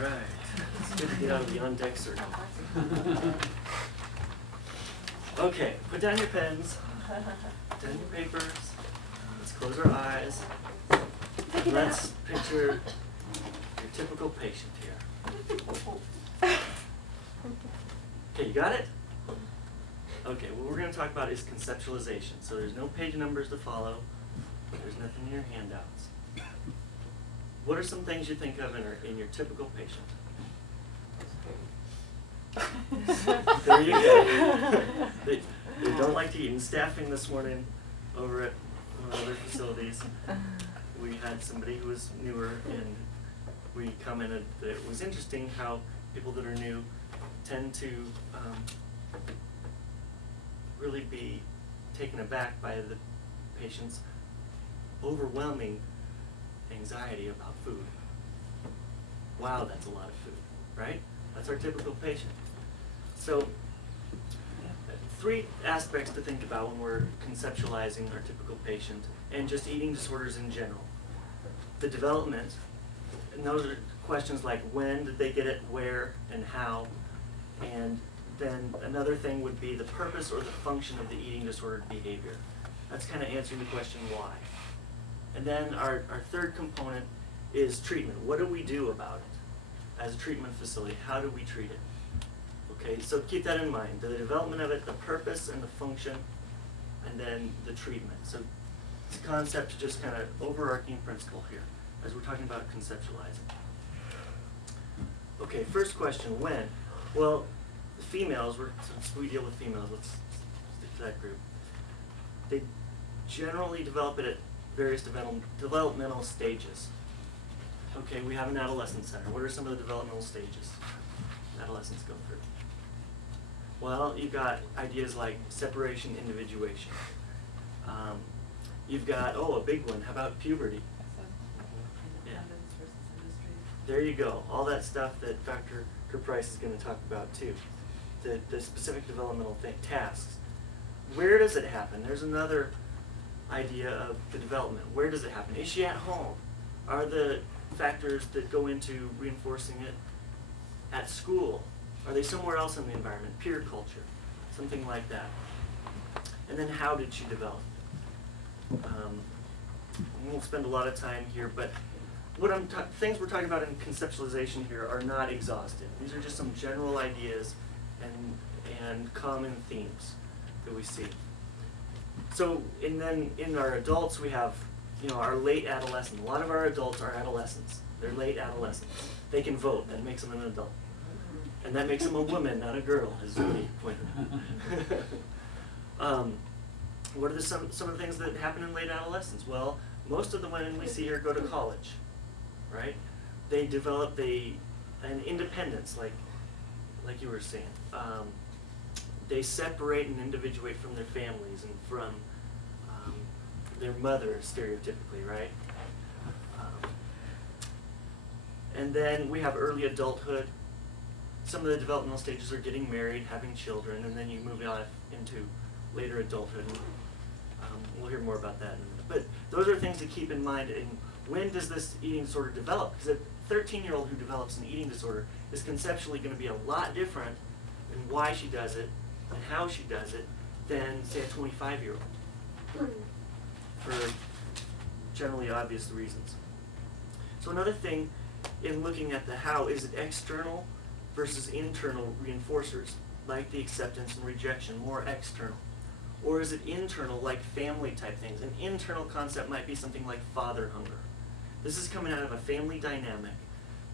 Right. It's good to get out of the on-deck circle. Okay, put down your pens, put down your papers. Let's close our eyes. And let's picture your typical patient here. Okay, you got it? Okay, what we're going to talk about is conceptualization. So there's no page numbers to follow. There's nothing in your handouts. What are some things you think of in your typical patient? There you go. They don't like to eat. In staffing this morning over at one of the other facilities, we had somebody who was newer, and we commented that it was interesting how people that are new tend to really be taken aback by the patient's overwhelming anxiety about food. Wow, that's a lot of food, right? That's our typical patient. So, three aspects to think about when we're conceptualizing our typical patient and just eating disorders in general. The development, and those are questions like when did they get it, where, and how, and then another thing would be the purpose or the function of the eating disordered behavior. That's kind of answering the question why. And then our third component is treatment. What do we do about it as a treatment facility? How do we treat it? Okay, so keep that in mind. The development of it, the purpose and the function, and then the treatment. So it's a concept, just kind of overarching principle here as we're talking about conceptualizing. Okay, first question, when? Well, the females, since we deal with females, let's stick to that group. They generally develop it at various developmental stages. Okay, we have an adolescent center. What are some of the developmental stages adolescents go through? Well, you've got ideas like separation, individuation. You've got, a big one, how about puberty? Yeah. There you go. All that stuff that Dr. Kerprice is going to talk about too. The specific developmental tasks. Where does it happen? There's another idea of the development. Where does it happen? Is she at home? Are the factors that go into reinforcing it at school? Are they somewhere else in the environment? Peer culture, something like that. And then how did she develop? We won't spend a lot of time here, but things we're talking about in conceptualization here are not exhaustive. These are just some general ideas and common themes that we see. So, and then in our adults, we have, our late adolescent. A lot of our adults are adolescents. They're late adolescents. They can vote. That makes them an adult. And that makes them a woman, not a girl, as Jody pointed out. What are some of the things that happen in late adolescence? Well, most of the women we see here go to college, right? They develop an independence, like you were saying. They separate and individuate from their families and from their mother, stereotypically, right? And then we have early adulthood. Some of the developmental stages are getting married, having children, and then you move on into later adulthood. We'll hear more about that in a minute. But those are things to keep in mind. And when does this eating disorder develop? Because a 13-year-old who develops an eating disorder is conceptually going to be a lot different in why she does it and how she does it than, say, a 25-year-old for generally obvious reasons. So another thing in looking at the how is it external versus internal reinforcers, like the acceptance and rejection, more external? Or is it internal, like family type things? An internal concept might be something like father hunger. This is coming out of a family dynamic,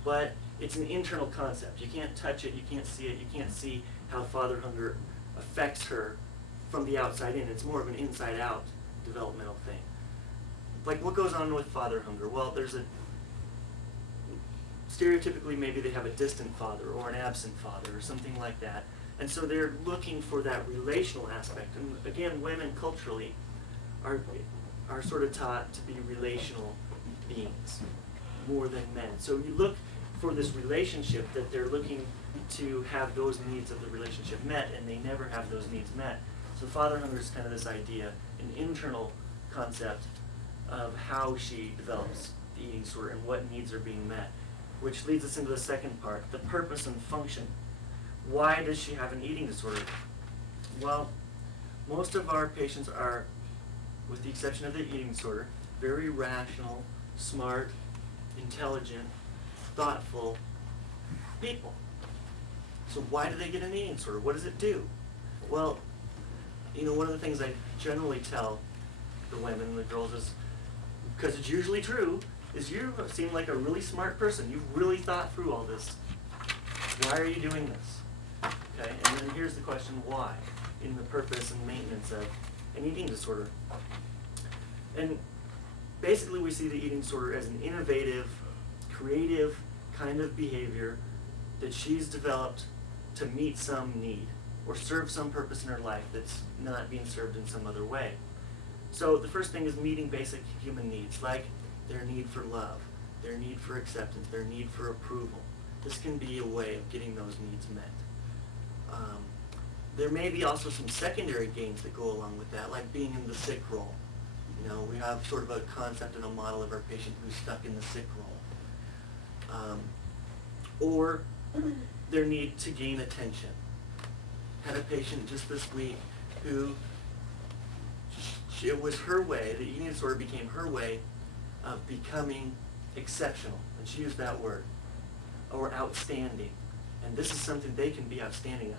but it's an internal concept. You can't touch it, you can't see it, you can't see how father hunger affects her from the outside in. It's more of an inside out developmental thing. Like what goes on with father hunger? Well, stereotypically maybe they have a distant father or an absent father or something like that. And so they're looking for that relational aspect. And again, women culturally are sort of taught to be relational beings more than men. So you look for this relationship that they're looking to have those needs of the relationship met, and they never have those needs met. So father hunger is kind of this idea, an internal concept of how she develops the eating disorder and what needs are being met. which leads us into the second part, the purpose and function. Why does she have an eating disorder? Well, most of our patients are, with the exception of the eating disorder, very rational, smart, intelligent, thoughtful people. So why do they get an eating disorder? What does it do? Well, one of the things I generally tell the women and the girls is, because it's usually true, is you seem like a really smart person. You've really thought through all this. Why are you doing this? Okay, and then here's the question, why? In the purpose and maintenance of an eating disorder. And basically we see the eating disorder as an innovative, creative kind of behavior that she's developed to meet some need or serve some purpose in her life that's not being served in some other way. So the first thing is meeting basic human needs, like their need for love, their need for acceptance, their need for approval. This can be a way of getting those needs met. There may be also some secondary gains that go along with that, like being in the sick role. We have sort of a concept and a model of our patient who's stuck in the sick role. Or their need to gain attention. Had a patient just this week who, it was her way, the eating disorder became her way of becoming exceptional, and she used that word, or outstanding. And this is something they can be outstanding at.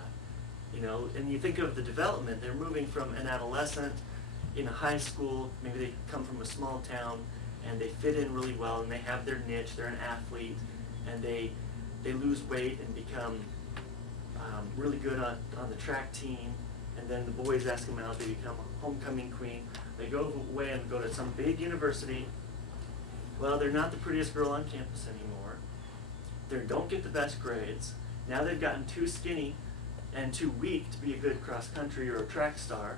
And you think of the development, they're moving from an adolescent in a high school, maybe they come from a small town, and they fit in really well, and they have their niche, they're an athlete, and they lose weight and become really good on the track team, and then the boys ask them out, they become a homecoming queen. They go away and go to some big university. Well, they're not the prettiest girl on campus anymore. They don't get the best grades. Now they've gotten too skinny and too weak to be a good cross country or a track star.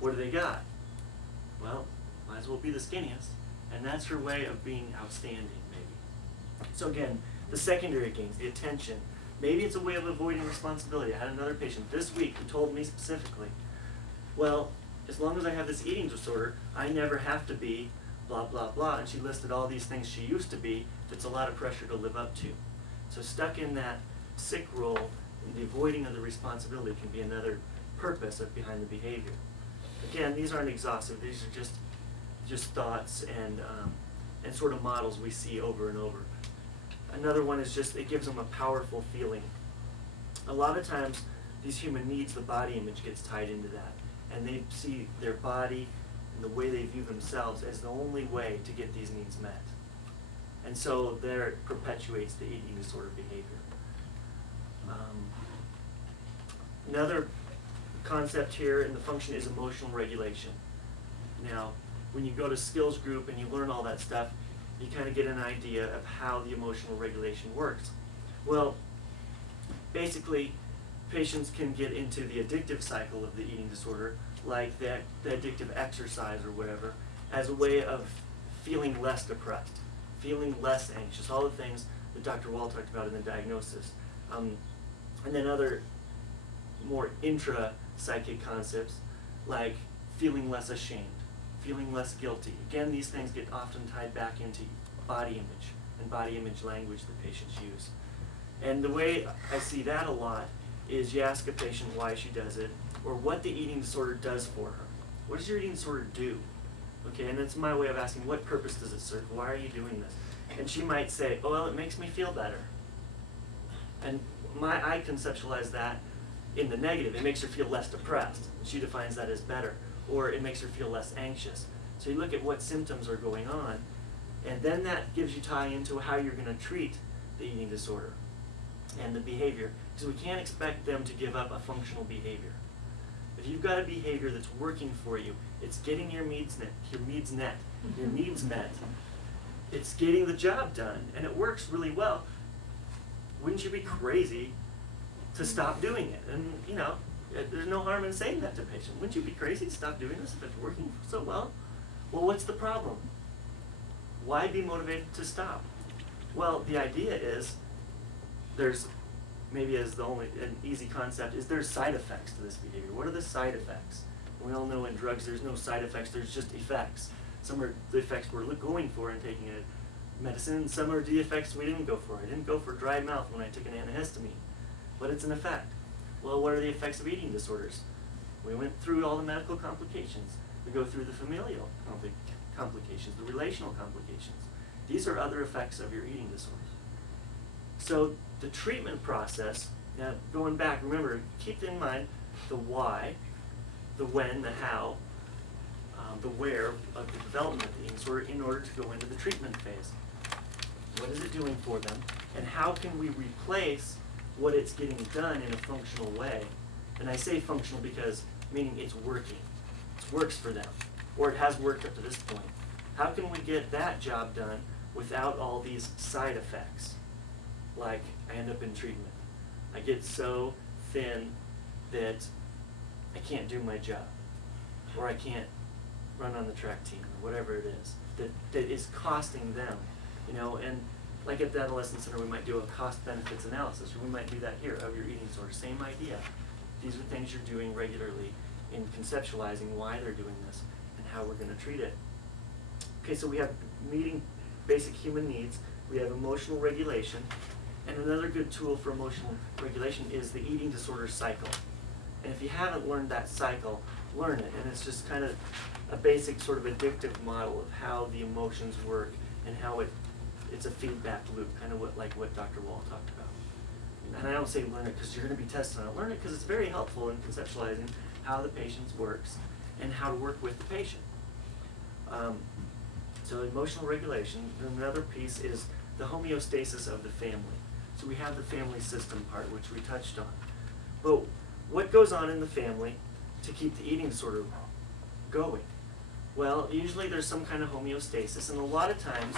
What do they got? Well, might as well be the skinniest. And that's her way of being outstanding, maybe. So again, the secondary gains, the attention. Maybe it's a way of avoiding responsibility. I had another patient this week who told me specifically, well, as long as I have this eating disorder, I never have to be blah, blah, blah. And she listed all these things she used to be that's a lot of pressure to live up to. So stuck in that sick role, the avoiding of the responsibility can be another purpose behind the behavior. Again, these aren't exhaustive. These are just thoughts and sort of models we see over and over. Another one is just, it gives them a powerful feeling. A lot of times, these human needs, the body image gets tied into that. And they see their body and the way they view themselves as the only way to get these needs met. And so there it perpetuates the eating disorder behavior. Another concept here in the function is emotional regulation. Now, when you go to skills group and you learn all that stuff, you kind of get an idea of how the emotional regulation works. Well, basically, patients can get into the addictive cycle of the eating disorder, like the addictive exercise or whatever, as a way of feeling less depressed, feeling less anxious, all the things that Dr. Wall talked about in the diagnosis. And then other more intra-psychic concepts, like feeling less ashamed, feeling less guilty. Again, these things get often tied back into body image and body image language that patients use. And the way I see that a lot is you ask a patient why she does it, or what the eating disorder does for her. What does your eating disorder do? Okay, and it's my way of asking, what purpose does it serve? Why are you doing this? And she might say, oh, well, it makes me feel better. And I conceptualize that in the negative. It makes her feel less depressed. She defines that as better. Or it makes her feel less anxious. So you look at what symptoms are going on, and then that gives you tie into how you're going to treat the eating disorder and the behavior. Because we can't expect them to give up a functional behavior. If you've got a behavior that's working for you, it's getting your needs met, it's getting the job done, and it works really well. Wouldn't you be crazy to stop doing it? And there's no harm in saying that to a patient. Wouldn't you be crazy to stop doing this if it's working so well? Well, what's the problem? Why be motivated to stop? Well, the idea is there's, maybe as the only an easy concept, is there's side effects to this behavior. What are the side effects? We all know in drugs there's no side effects, there's just effects. Some are the effects we're going for in taking it, medicine, and some are defects we didn't go for. I didn't go for dry mouth when I took an antihistamine, but it's an effect. Well, what are the effects of eating disorders? We went through all the medical complications. We go through the familial complications, the relational complications. These are other effects of your eating disorders. So the treatment process, now going back, remember, keep in mind the why, the when, the how, the where of the development of the eating disorder in order to go into the treatment phase. What is it doing for them? And how can we replace what it's getting done in a functional way? And I say functional because, meaning it's working. It works for them. Or it has worked up to this point. How can we get that job done without all these side effects? Like, I end up in treatment. I get so thin that I can't do my job. Or I can't run on the track team, or whatever it is, that is costing them. You know, and like at the Adolescent Center, we might do a cost benefits analysis, or we might do that here of your eating disorder. Same idea. These are things you're doing regularly in conceptualizing why they're doing this and how we're going to treat it. Okay, so we have meeting basic human needs. We have emotional regulation. And another good tool for emotional regulation is the eating disorder cycle. And if you haven't learned that cycle, learn it. And it's just kind of a basic sort of addictive model of how the emotions work and how it's a feedback loop, kind of like what Dr. Wall talked about. And I don't say learn it because you're going to be tested on it. Learn it because it's very helpful in conceptualizing how the patient works and how to work with the patient. So emotional regulation. Another piece is the homeostasis of the family. So we have the family system part, which we touched on. But what goes on in the family to keep the eating disorder going? Well, usually there's some kind of homeostasis, and a lot of times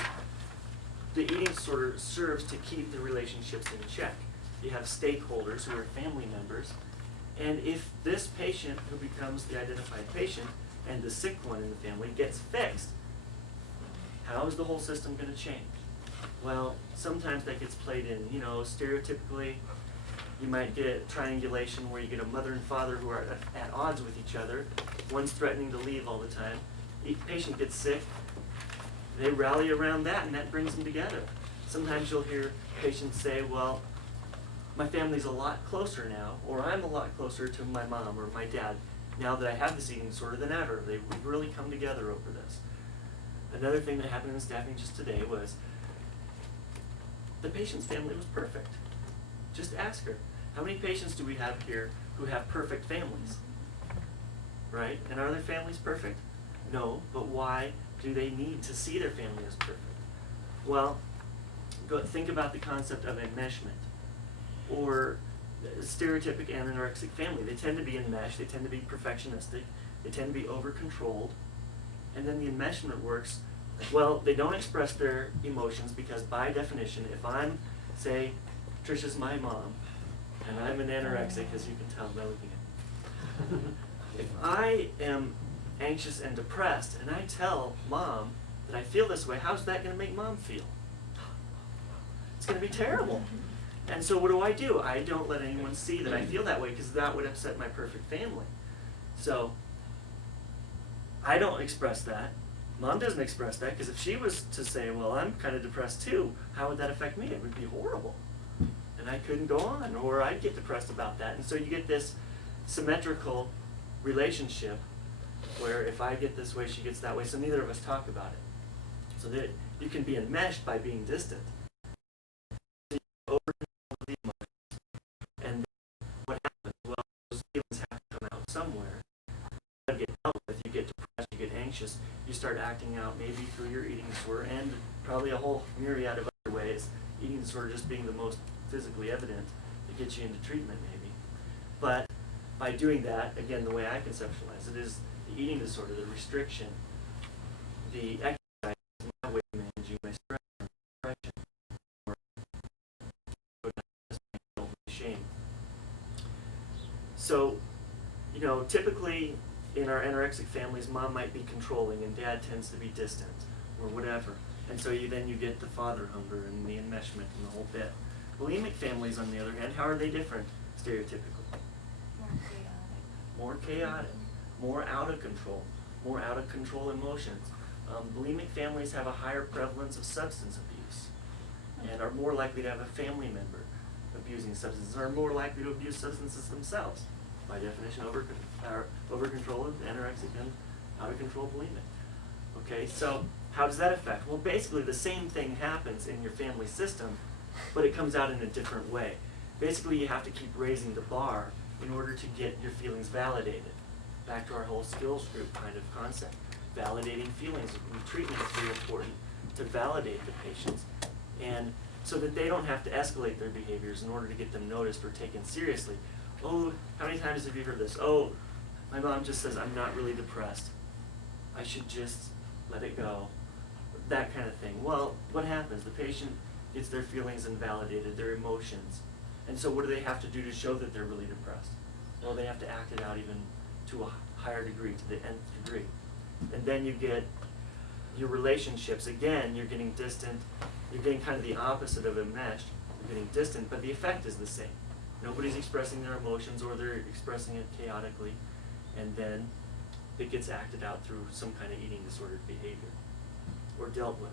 the eating disorder serves to keep the relationships in check. You have stakeholders who are family members, and if this patient who becomes the identified patient and the sick one in the family gets fixed, how is the whole system going to change? Well, sometimes that gets played in, you know, stereotypically, you might get triangulation where you get a mother and father who are at odds with each other. One's threatening to leave all the time. Each patient gets sick. They rally around that, and that brings them together. Sometimes you'll hear patients say, well, my family's a lot closer now, or I'm a lot closer to my mom or my dad now that I have this eating disorder than ever. We've really come together over this. Another thing that happened in staffing just today was the patient's family was perfect. Just ask her, how many patients do we have here who have perfect families? Right? And are their families perfect? No, but why do they need to see their family as perfect? Well, think about the concept of enmeshment or stereotypic anorexic family. They tend to be enmeshed, they tend to be perfectionistic, they tend to be over-controlled, and then the enmeshment works. Well, they don't express their emotions because by definition, if I'm, say, Trisha's my mom, and I'm an anorexic, as you can tell by looking at me. If I am anxious and depressed, and I tell mom that I feel this way, how's that going to make mom feel? It's going to be terrible. And so what do? I don't let anyone see that I feel that way because that would upset my perfect family. So I don't express that. Mom doesn't express that because if she was to say, well, I'm kind of depressed too, how would that affect me? It would be horrible. And I couldn't go on, or I'd get depressed about that. And so you get this symmetrical relationship where if I get this way, she gets that way, so neither of us talk about it. So that you can be enmeshed by being distant. So you overcontrol the emotions, and then what happens? Well, those feelings have to come out somewhere. You get dealt with, you get depressed, you get anxious, you start acting out maybe through your eating disorder and probably a whole myriad of other ways, eating disorder just being the most physically evident that gets you into treatment maybe. But by doing that, again, the way I conceptualize it is the eating disorder, the restriction, the exercise is my way of managing my stress and depression, or shame. So, you know, typically in our anorexic families, mom might be controlling and dad tends to be distant or whatever. And so you get the father hunger and the enmeshment and the whole bit. Bulimic families, on the other hand, how are they different stereotypically? More chaotic. More chaotic, more out of control emotions. Bulimic families have a higher prevalence of substance abuse and are more likely to have a family member abusing substances, and are more likely to abuse substances themselves. By definition, over-controlled, anorexic, and out-of-control bulimic. Okay, so how does that affect? Well, basically the same thing happens in your family system, but it comes out in a different way. Basically, you have to keep raising the bar in order to get your feelings validated. Back to our whole skills group kind of concept. Validating feelings. Treatment is very important to validate the patients, and so that they don't have to escalate their behaviors in order to get them noticed or taken seriously. Oh, how many times have you heard this? Oh, my mom just says I'm not really depressed. I should just let it go. That kind of thing. Well, what happens? The patient gets their feelings invalidated, their emotions. And so what do they have to do to show that they're really depressed? Well, they have to act it out even to a higher degree, to the nth degree. And then you get your relationships. Again, you're getting distant. You're getting kind of the opposite of enmeshed. You're getting distant, but the effect is the same. Nobody's expressing their emotions, or they're expressing it chaotically, and then it gets acted out through some kind of eating disordered behavior or dealt with.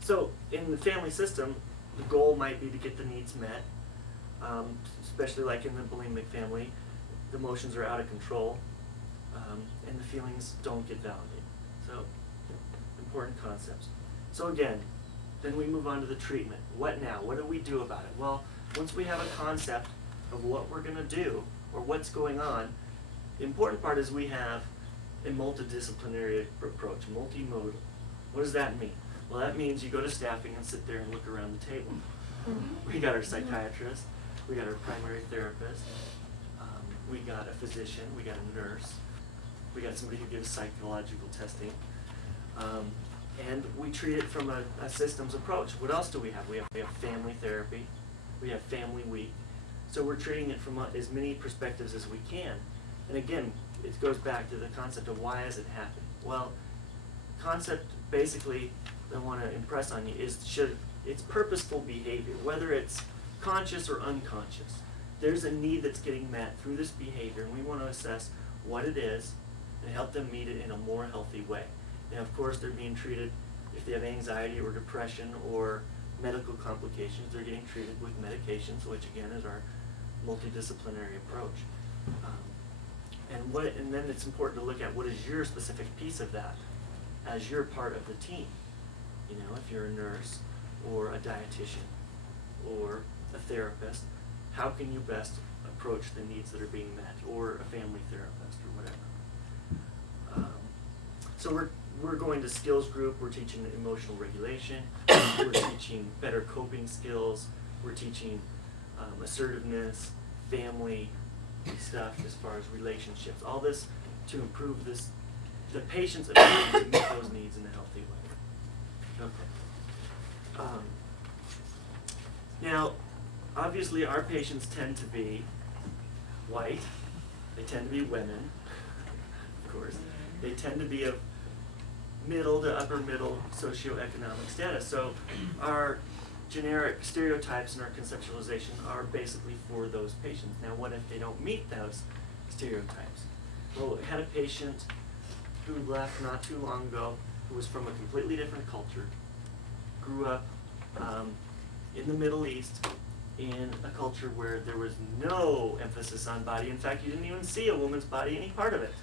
So in the family system, the goal might be to get the needs met, especially like in the bulimic family. The emotions are out of control, and the feelings don't get validated. So important concepts. So again, then we move on to the treatment. What now? What do we do about it? Well, once we have a concept of what we're going to do or what's going on, the important part is we have a multidisciplinary approach, multimodal. What does that mean? Well, that means you go to staffing and sit there and look around the table. We got our psychiatrist, we got our primary therapist, we got a physician, we got a nurse, we got somebody who gives psychological testing, and we treat it from a systems approach. What else do we have? We have family therapy, we have family week. So we're treating it from as many perspectives as we can. And again, it goes back to the concept of why is it happening? Well, concept basically that I want to impress on you is it's purposeful behavior, whether it's conscious or unconscious. There's a need that's getting met through this behavior, and we want to assess what it is and help them meet it in a more healthy way. And of course, they're being treated, if they have anxiety or depression or medical complications, they're getting treated with medications, which again is our multidisciplinary approach. And then it's important to look at what is your specific piece of that as you're part of the team. You know, if you're a nurse or a dietitian or a therapist, how can you best approach the needs that are being met, or a family therapist or whatever. So we're going to skills group, we're teaching emotional regulation, we're teaching better coping skills, we're teaching assertiveness, family stuff as far as relationships, all this to improve the patient's ability to meet those needs in a healthy way. Okay. Now, obviously our patients tend to be white, they tend to be women, of course, they tend to be of middle to upper middle socioeconomic status. So our generic stereotypes and our conceptualization are basically for those patients. Now, what if they don't meet those stereotypes? Well, we had a patient who left not too long ago, who was from a completely different culture, grew up in the Middle East, in a culture where there was no emphasis on body. In fact, you didn't even see a woman's body any part of it.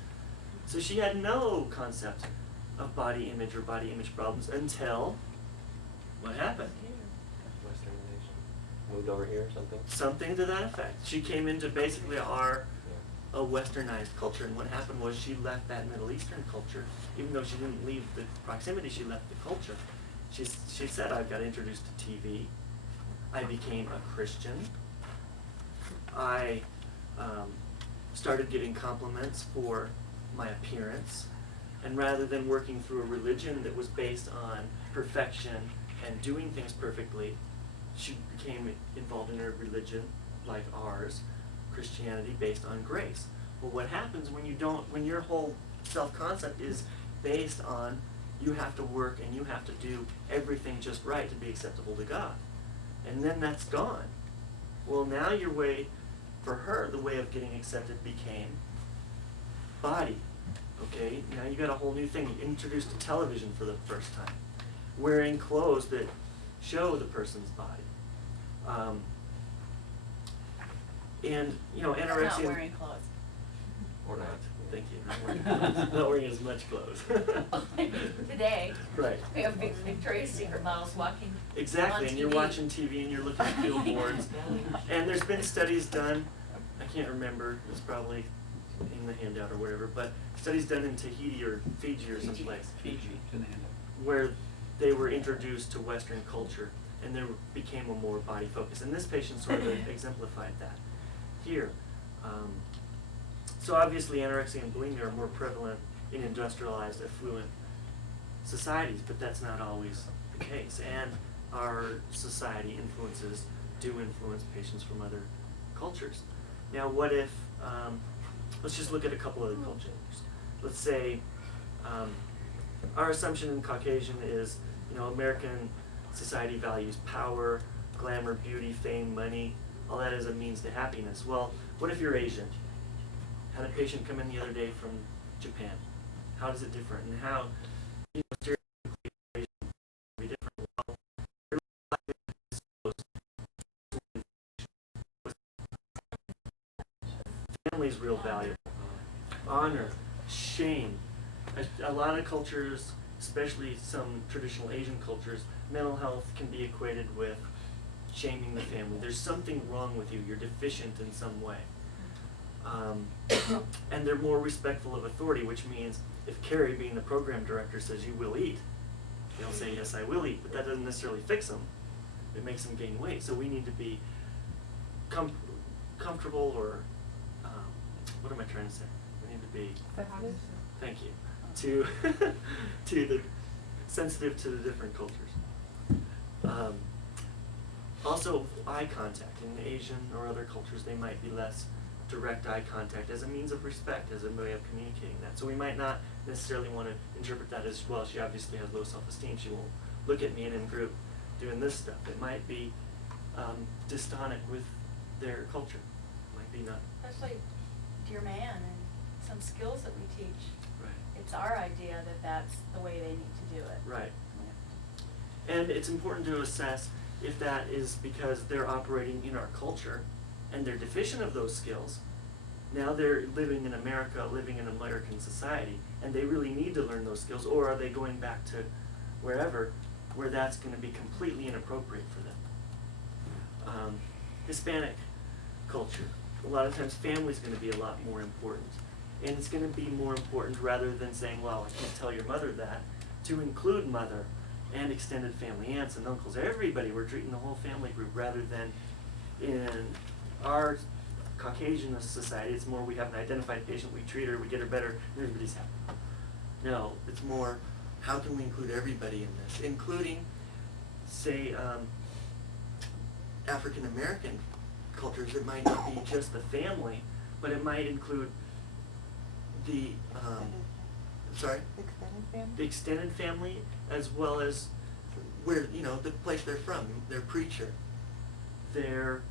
So she had no concept of body image or body image problems until what happened? Westernization. Moved over here or something? Something to that effect. She came into basically a westernized culture, and what happened was she left that Middle Eastern culture. Even though she didn't leave the proximity, she left the culture. She said, I got introduced to TV. I became a Christian. I started getting compliments for my appearance. And rather than working through a religion that was based on perfection and doing things perfectly, she became involved in a religion like ours, Christianity, based on grace. Well, what happens when your whole self-concept is based on you have to work and you have to do everything just right to be acceptable to God? And then that's gone. Well, now for her, the way of getting accepted became body Okay, now you got a whole new thing. You introduced to television for the first time, wearing clothes that show the person's body. And anorexia. Not wearing clothes. Or not. Thank you. Not wearing clothes. Not wearing as much clothes. Today. Right. We have Victoria's Secret models walking. Exactly, on and you're TV. watching TV and you're looking at billboards. And there's been studies done, I can't remember, it's probably in the handout or whatever, but studies done in Tahiti or Fiji or someplace. Fiji, it's in the handout. Where they were introduced to Western culture and there became a more body focus. And this patient sort of exemplified that here. So obviously anorexia and bulimia are more prevalent in industrialized, affluent societies, but that's not always the case. And our society do influence patients from other cultures. Now what if, let's just look at a couple other cultures. Let's say our assumption in Caucasian is, American society values power, glamour, beauty, fame, money, all that as a means to happiness. Well, what if you're Asian? Had a patient come in the other day from Japan. How is it different? And how, stereotypically Asian would be different? Well, their life is family's real valuable. Honor, shame. A lot of cultures, especially some traditional Asian cultures, mental health can be equated with shaming the family. There's something wrong with you. You're deficient in some way. And they're more respectful of authority, which means if Carrie, being the program director, says you will eat, they'll say, yes, I will eat, but that doesn't necessarily fix them. It makes them gain weight. So we need to be comfortable or, what am I trying to say? We need to be, thank you, to the sensitive to the different cultures. Also, eye contact. In Asian or other cultures, they might be less direct eye contact as a means of respect, as a way of communicating that. So we might not necessarily want to interpret that as, well, she obviously has low self-esteem, she won't look at me and in group doing this stuff. It might be dystonic with their culture. It might be not. Especially Dear Man and some skills that we teach. Right. It's our idea that that's the way they need to do it. Right. And it's important to assess if that is because they're operating in our culture and they're deficient of those skills. Now they're living in America, living in American society, and they really need to learn those skills, or are they going back to wherever where that's going to be completely inappropriate for them? Hispanic culture. A lot of times family's going to be a lot more important. And it's going to be more important, rather than saying, well, I can't tell your mother that, to include mother and extended family, aunts and uncles, everybody. We're treating the whole family group, rather than in our Caucasian society, it's more we have an identified patient, we treat her, we get her better, and everybody's happy. No, it's more, how can we include everybody in this? Including, say, African American cultures. It might not be just the family, but it might include the, the extended family, as well as where, the place they're from, their preacher, their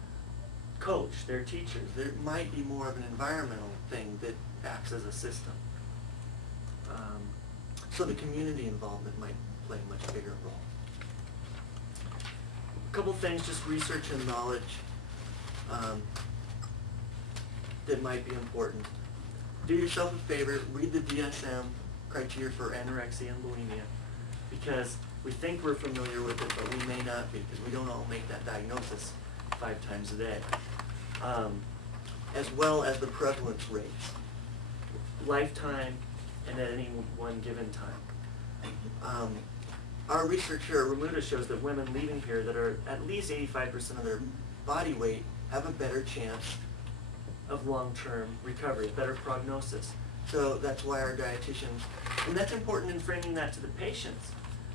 coach, their teachers. There might be more of an environmental thing that acts as a system. So the community involvement might play a much bigger role. A couple things, just research and knowledge that might be important. Do yourself a favor, read the DSM criteria for anorexia and bulimia, because we think we're familiar with it, but we may not be, because we don't all make that diagnosis 5 times a day. As well as the prevalence rates, lifetime and at any one given time. Our research here at Remuda shows that women leaving here that are at least 85% of their body weight have a better chance of long-term recovery, a better prognosis. So that's why our dietitians, and that's important in framing that to the patients.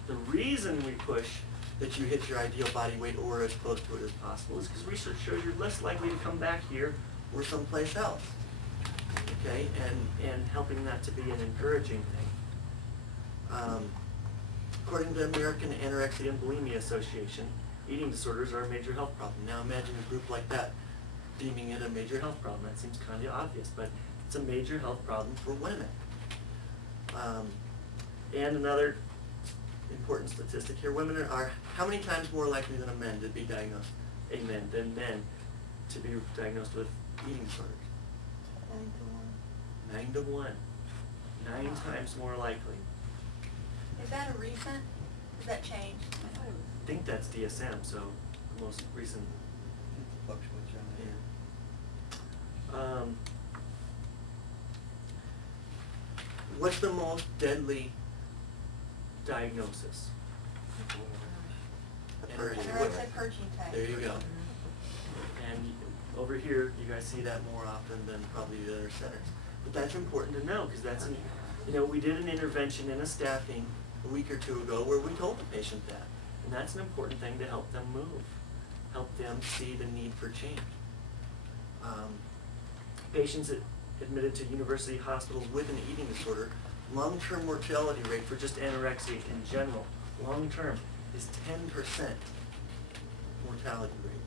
The reason we push that you hit your ideal body weight or as close to it as possible is because research shows you're less likely to come back here or someplace else. Okay, and helping that to be an encouraging thing. According to the American Anorexia and Bulimia Association, eating disorders are a major health problem. Now imagine a group like that deeming it a major health problem. That seems kind of obvious, but it's a major health problem for women. And another important statistic here, women are how many times more likely than men to be diagnosed, than men to be diagnosed with eating disorders? 9 to 1. 9 times more likely. Is that a recent, has that changed? I think that's DSM, so the most recent. It fluctuates on Yeah. What's the most deadly diagnosis? Anorexic purging type. There you go. And over here, you guys see that more often than probably the other centers. But that's important to know, because that's, we did an intervention in a staffing a week or two ago where we told the patient that. And that's an important thing to help them move, help them see the need for change. Patients admitted to university hospitals with an eating disorder, long-term mortality rate for just anorexia in general, long-term, is 10% mortality rate.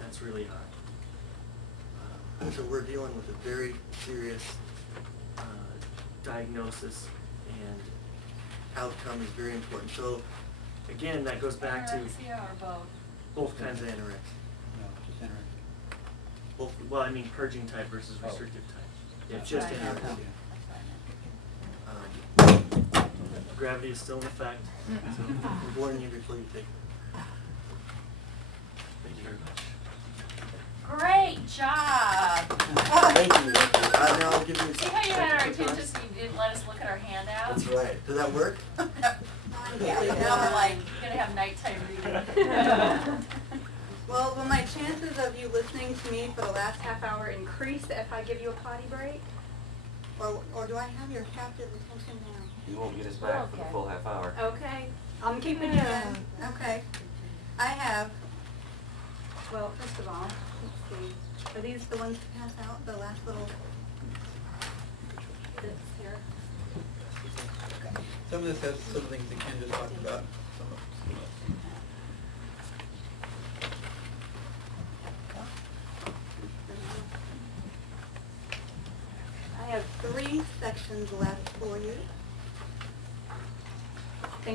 That's really high. So we're dealing with a very serious diagnosis, and outcome is very important. So again, that goes back to Anorexia or both? both kinds of anorexia. No, just anorexic. Both, well, I mean purging type versus Oh. restrictive type. Yeah, That's just what I meant. anorexia. That's what I meant. Gravity is still in effect, so we'll warn you before you take it. Thank you very much. Great job. Thank you. Now I'll give you. See how you had our attention so you didn't let us look at our handout? That's right. Does that work? Yeah, now we're like, gonna have nighttime reading. Well, will my chances of you listening to me for the last half hour increase if I give you a potty break? Or do I have your captive attention now? You won't get us back for the Okay. full half hour. Okay, I'm keeping you in. Okay. I have, well, first of all, let's see. Are these the ones to pass out, the last little bits here? Some of this has some things that Ken just talked about. Some of I have 3 sections left for you.